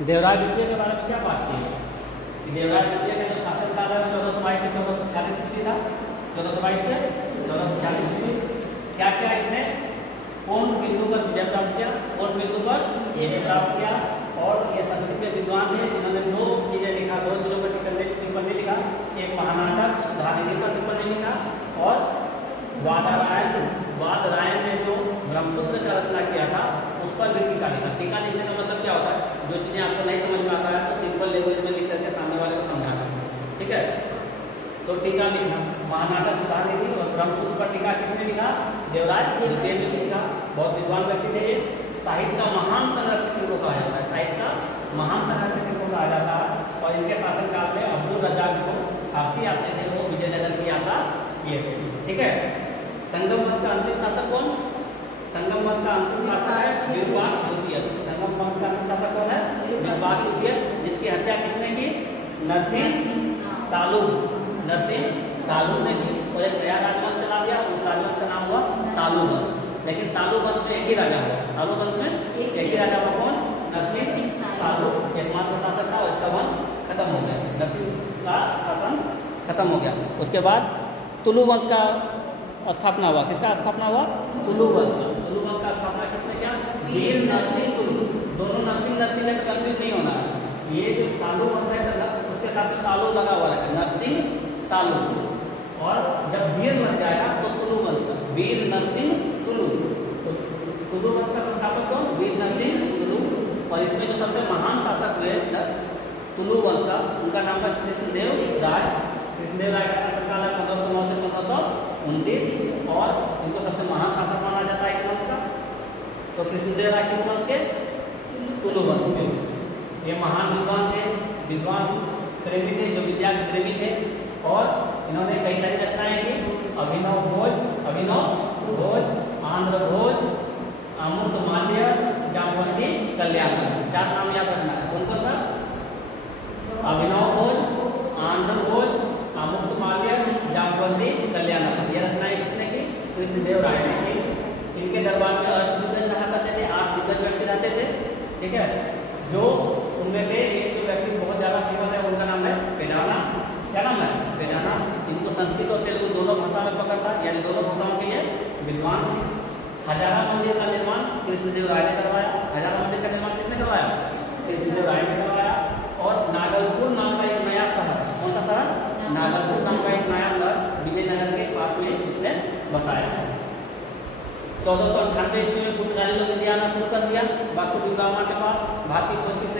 देवराय द्वितीय के बारे में क्या बात की है कि देवराय द्वितीय का जो शासनकाल है 1422 से 1446 ईस्वी था। 1422 से 1446 ईस्वी क्या किया इसने, कौन बिंदु पर विजय प्राप्त किया, कौन बिंदु पर विजय प्राप्त किया। और ये संस्कृत के विद्वान थे, इन्होंने दो चीजें लिखा, दो चीजों पर टिप्पणी लिखा। एक महानाटक सुधानिधि पर टिप्पणी लिखा और वादरायण ने जो ब्रह्मसूत्र का रचना किया था उस पर भी टीका लिखा। टीका लिखने का मतलब क्या होता है, जो चीजें आपको नहीं समझ में आता है तो सिंपल लैंग्वेज में लिख करके सामने वाले को समझाना, ठीक है। तो टीका लिखना, महानाटक सुधानिधि और ब्रह्मसूत्र पर टीका किसने लिखा, देवराय द्वितीय ने लिखा। बहुत विद्वान व्यक्ति थे ये। साहित्य का महान संरक्षक इनको कहा जाता है, साहित्य का महान संरक्षक इनको कहा जाता है। और इनके शासनकाल में अब्दुल रज्जाक जो फारसी आते थे वो विजयनगर की यात्रा किए थे, ठीक है। संगम वंश का अंतिम शासक कौन, संगम वंश का अंतिम शासक है विरूपाक्ष द्वितीय। संगम वंश का अंतिम शासक कौन है, विरूपाक्ष द्वितीय, जिसकी हत्या किसने की, नरसिंह सालू, नरसिंह सालू ने की। और एक नया राजवंश चला दिया, उस राजवंश का नाम हुआ सालू वंश। लेकिन सालू वंश में एक ही राजा हुआ, सालू वंश में एक ही राजा हुआ, कौन, नरसिंह सालू एकमात्र शासक था और इसका वंश खत्म हो गया, नरसिंह का शासन खत्म हो गया। उसके बाद तुलु वंश का स्थापना हुआ, किसका स्थापना हुआ, तुलु वंश का। तुलु वंश का स्थापना किसने किया, वीर नरसिंह तुलु। दोनों नरसिंह है तो कंफ्यूज नहीं होना है। ये जो सालू वंश है उसके साथ में सालू लगा हुआ है, नरसिंह सालू। और जब वीर लग जाएगा तो तुलु वंश का, वीर नरसिंह तुलु। तो तुलु वंश का संस्थापक कौन, वीर नरसिंह तुलु। और इसमें जो सबसे महान शासक हुए तुलु वंश का, उनका नाम है कृष्णदेव राय। कृष्णदेव राय का शासनकाल है 1509 से 1519 और इनको सबसे महान शासक माना जाता है इस वंश का। तो कृष्णदेव राय किस वंश के, तुलु वंश के। ये महान विद्वान थे, विद्वान प्रेमी थे, जो विद्या के प्रेमी थे। और इन्होंने कई सारी रचनाएं की, अभिनव भोज, आंध्र भोज, अमृतमाल्य, जामवंती कल्याण। चार नाम याद रखना है, कौन कौन सा, अभिनव भोज, आंध्र भोज, अमृतमाल्य, जामवंती कल्याण। ये रचनाएं किसने की, कृष्णदेव राय ने की। इनके दरबार में अष्टदिग्गज रहा करते थे, 8 दिग्गज व्यक्ति रहते थे, ठीक है। जो उनमें से एक जो व्यक्ति बहुत ज्यादा फेमस है उनका नाम है पेडाना। क्या नाम है, पेडाना। इनको संस्कृत और तेलुगु दोनों भाषा में पकड़ता, यानी दोनों भाषाओं के ये विद्वान थे। हजारा मंदिर का निर्माण कृष्णदेव राय ने करवाया। हजारा मंदिर का निर्माण किसने करवाया, कृष्णदेव राय ने करवाया। और नागलपुर नाम का एक नया शहर, कौन सा शहर, नागलपुर नाम का एक नया शहर विजयनगर के पास में इसने बसाया। 1498 ईस्वी में पुर्तगाली लोग इंडिया आना शुरू कर दिया। वास्को डी गामा के बाद भारतीय खोज किसने